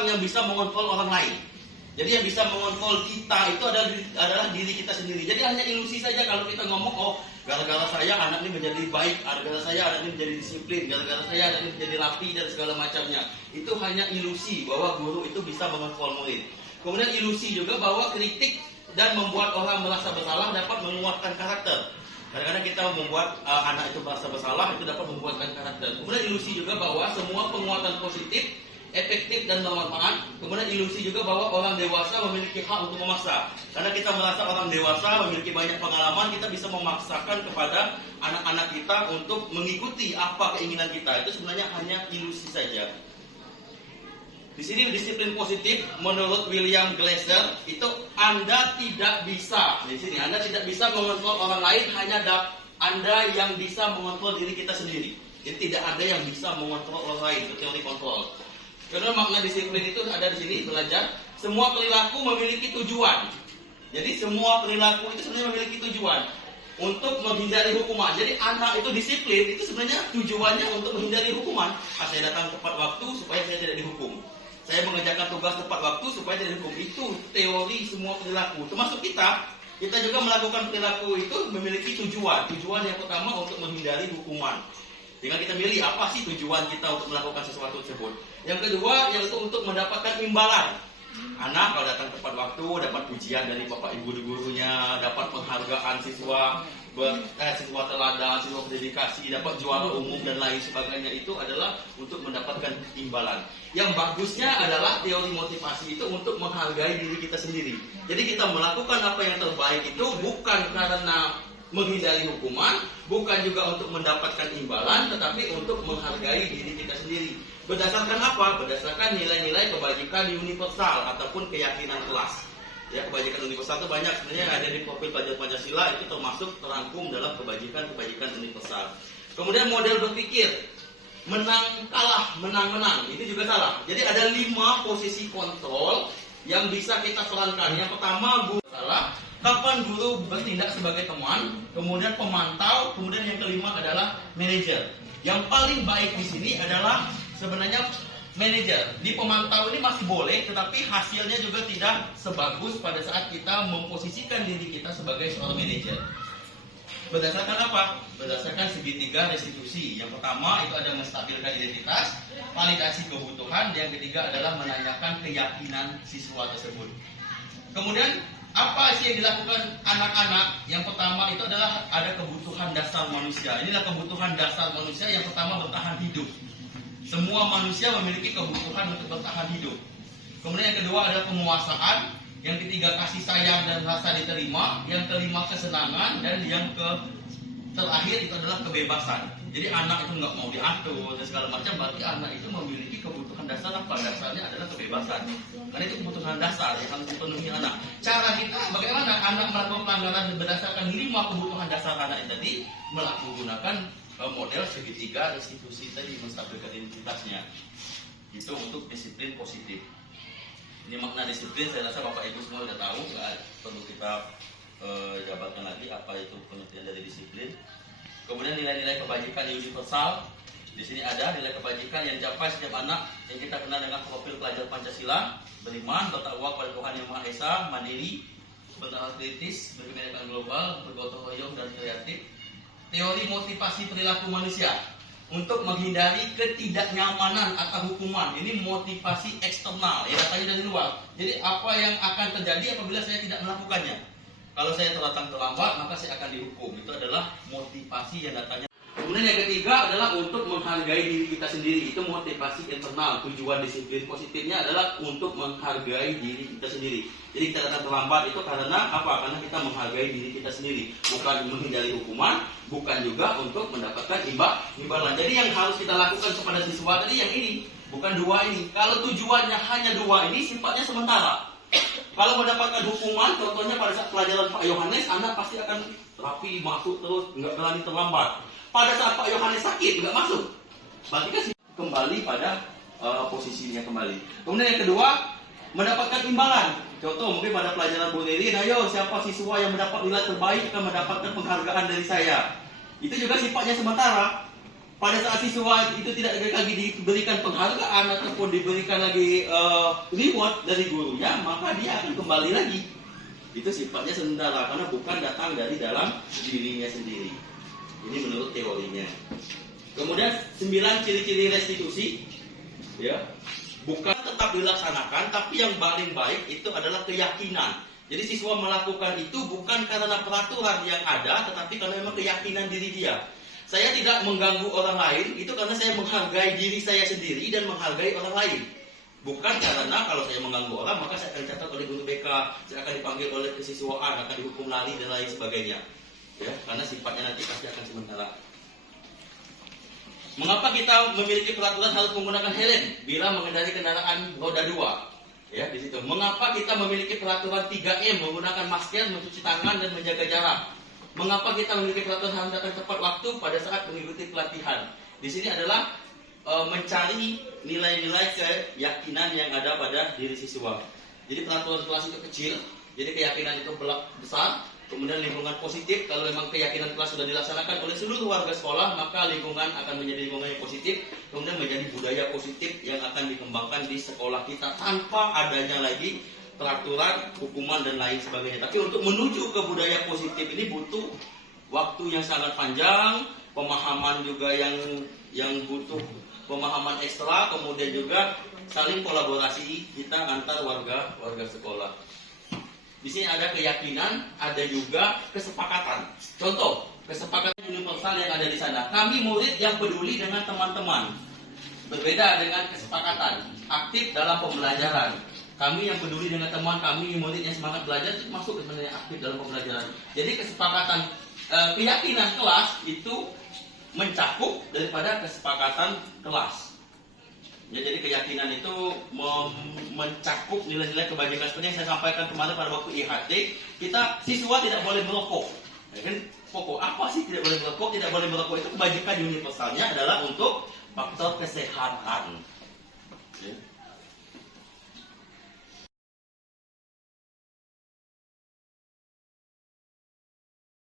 Yang bisa mengontrol orang lain. Jadi yang bisa mengontrol kita itu adalah diri kita sendiri. Jadi hanya ilusi saja kalau kita ngomong, oh gara-gara saya anak ini menjadi baik, gara-gara saya anak ini menjadi disiplin, gara-gara saya anak ini menjadi rapi dan segala macamnya. Itu hanya ilusi bahwa guru itu bisa mengontrol murid. Kemudian ilusi juga bahwa kritik dan membuat orang merasa bersalah dapat menguatkan karakter. Kadang-kadang kita membuat anak itu merasa bersalah, itu dapat menguatkan karakter. Kemudian ilusi juga bahwa semua penguatan positif efektif dan bermanfaat. Kemudian ilusi juga bahwa orang dewasa memiliki hak untuk memaksa. Karena kita merasa orang dewasa memiliki banyak pengalaman, kita bisa memaksakan kepada anak-anak kita untuk mengikuti apa keinginan kita. Itu sebenarnya hanya ilusi saja. Di sini disiplin positif menurut William Glasser itu Anda tidak bisa. Di sini Anda tidak bisa mengontrol orang lain, hanya Anda yang bisa mengontrol diri kita sendiri. Jadi tidak ada yang bisa mengontrol orang lain. Itu teori kontrol. Karena makna disiplin itu ada di sini, belajar. Semua perilaku memiliki tujuan. Jadi semua perilaku itu sebenarnya memiliki tujuan untuk menghindari hukuman. Jadi anak itu disiplin itu sebenarnya tujuannya untuk menghindari hukuman. Saya datang tepat waktu supaya saya tidak dihukum. Saya mengerjakan tugas tepat waktu supaya tidak dihukum. Itu teori semua perilaku. Termasuk kita juga melakukan perilaku itu memiliki tujuan. Tujuan yang pertama untuk menghindari hukuman. Tinggal kita milih apa sih tujuan kita untuk melakukan sesuatu tersebut. Yang kedua yaitu untuk mendapatkan imbalan. Anak kalau datang tepat waktu dapat pujian dari bapak ibu gurunya, dapat penghargaan siswa teladan, siswa berdedikasi, dapat juara umum dan lain sebagainya. Itu adalah untuk mendapatkan imbalan. Yang bagusnya adalah teori motivasi itu untuk menghargai diri kita sendiri. Jadi kita melakukan apa yang terbaik itu bukan karena menghindari hukuman, bukan juga untuk mendapatkan imbalan, tetapi untuk menghargai diri kita sendiri. Berdasarkan apa? Berdasarkan nilai-nilai kebajikan universal ataupun keyakinan kelas. Ya, kebajikan universal itu banyak sebenarnya ada di profil pelajar Pancasila, itu termasuk terangkum dalam kebajikan universal. Kemudian model berpikir menang kalah, menang menang, ini juga salah. Jadi ada 5 posisi kontrol yang bisa kita perankan. Yang pertama, guru salah. Kapan guru bertindak sebagai teman, kemudian pemantau, kemudian yang kelima adalah manajer. Yang paling baik di sini adalah sebenarnya manajer. Di pemantau ini masih boleh, tetapi hasilnya juga tidak sebagus pada saat kita memposisikan diri kita sebagai seorang manajer. Berdasarkan apa? Berdasarkan segitiga restitusi. Yang pertama itu ada menstabilkan identitas, validasi kebutuhan, yang ketiga adalah menanyakan keyakinan siswa tersebut. Kemudian apa sih yang dilakukan anak-anak? Yang pertama itu adalah ada kebutuhan dasar manusia. Inilah kebutuhan dasar manusia. Yang pertama bertahan hidup. Semua manusia memiliki kebutuhan untuk bertahan hidup. Kemudian yang kedua adalah penguasaan. Yang ketiga kasih sayang dan rasa diterima. Yang kelima kesenangan. Dan yang terakhir itu adalah kebebasan. Jadi anak itu nggak mau diatur dan segala macam, berarti anak itu memiliki kebutuhan dasar apa? Dasarnya adalah kebebasan. Karena itu kebutuhan dasar yang harus dipenuhi anak. Cara kita bagaimana anak melakukan pelanggaran berdasarkan 5 kebutuhan dasar anak itu tadi, menggunakan model segitiga restitusi tadi, menstabilkan identitasnya. Itu untuk disiplin positif. Ini makna disiplin, saya rasa Bapak Ibu semua sudah tahu, nggak perlu kita jabarkan lagi apa itu pengertian dari disiplin. Kemudian nilai-nilai kebajikan universal. Di sini ada nilai kebajikan yang dicapai setiap anak yang kita kenal dengan profil pelajar Pancasila, beriman, bertakwa pada Tuhan Yang Maha Esa, mandiri, bertakwa kritis, berkebinekaan global, bergotong royong dan kreatif. Teori motivasi perilaku manusia untuk menghindari ketidaknyamanan atau hukuman. Ini motivasi eksternal, ya, datanya dari luar. Jadi apa yang akan terjadi apabila saya tidak melakukannya? Kalau saya datang terlambat, maka saya akan dihukum. Itu adalah motivasi yang datanya. Kemudian yang ketiga adalah untuk menghargai diri kita sendiri. Itu motivasi internal. Tujuan disiplin positifnya adalah untuk menghargai diri kita sendiri. Jadi kita datang terlambat itu karena apa? Karena kita menghargai diri kita sendiri. Bukan menghindari hukuman, bukan juga untuk mendapatkan imbalan. Jadi yang harus kita lakukan kepada siswa tadi yang ini, bukan 2 ini. Kalau tujuannya hanya 2 ini, sifatnya sementara. Kalau mendapatkan hukuman, contohnya pada saat pelajaran Pak Yohanes, anak pasti akan rapi, masuk terus, nggak berani terlambat. Pada saat Pak Yohanes sakit, nggak masuk. Berarti kan kembali pada posisinya kembali. Kemudian yang kedua, mendapatkan imbalan. Contoh mungkin pada pelajaran Bu Riri, ayo siapa siswa yang mendapat nilai terbaik akan mendapatkan penghargaan dari saya. Itu juga sifatnya sementara. Pada saat siswa itu tidak lagi diberikan penghargaan ataupun diberikan lagi reward dari gurunya, maka dia akan kembali lagi. Itu sifatnya sementara karena bukan datang dari dalam dirinya sendiri. Ini menurut teorinya. Kemudian 9 ciri-ciri restitusi, ya, bukan tetap dilaksanakan, tapi yang paling baik itu adalah keyakinan. Jadi siswa melakukan itu bukan karena peraturan yang ada, tetapi karena memang keyakinan diri dia. Saya tidak mengganggu orang lain, itu karena saya menghargai diri saya sendiri dan menghargai orang lain. Bukan karena kalau saya mengganggu orang, maka saya akan dicatat oleh guru BK, saya akan dipanggil oleh kesiswaan, akan dihukum lari dan lain sebagainya. Ya, karena sifatnya nanti pasti akan sementara. Mengapa kita memiliki peraturan harus menggunakan helm bila mengendarai kendaraan roda 2? Ya, di situ. Mengapa kita memiliki peraturan 3M, menggunakan masker, mencuci tangan dan menjaga jarak? Mengapa kita memiliki peraturan harus datang tepat waktu pada saat mengikuti pelatihan? Di sini adalah mencari nilai-nilai keyakinan yang ada pada diri siswa. Jadi peraturan kelas itu kecil, jadi keyakinan itu besar. Kemudian lingkungan positif, kalau memang keyakinan kelas sudah dilaksanakan oleh seluruh warga sekolah, maka lingkungan akan menjadi lingkungan yang positif. Kemudian menjadi budaya positif yang akan dikembangkan di sekolah kita tanpa adanya lagi peraturan, hukuman dan lain sebagainya. Tapi untuk menuju ke budaya positif ini butuh waktu yang sangat panjang, pemahaman juga yang butuh pemahaman ekstra, kemudian juga saling kolaborasi kita antar warga sekolah. Di sini ada keyakinan, ada juga kesepakatan. Contoh, kesepakatan universal yang ada di sana. Kami murid yang peduli dengan teman-teman. Berbeda dengan kesepakatan aktif dalam pembelajaran. Kami yang peduli dengan teman kami, murid yang semangat belajar, itu masuk sebenarnya aktif dalam pembelajaran. Jadi kesepakatan, keyakinan kelas itu mencakup daripada kesepakatan kelas. Ya, jadi keyakinan itu mencakup nilai-nilai kebajikan seperti yang saya sampaikan kemarin pada waktu IHT. Kita siswa tidak boleh merokok. Ya kan? Pokok apa sih tidak boleh merokok? Tidak boleh merokok itu kebajikan universalnya adalah untuk faktor kesehatan. Ya.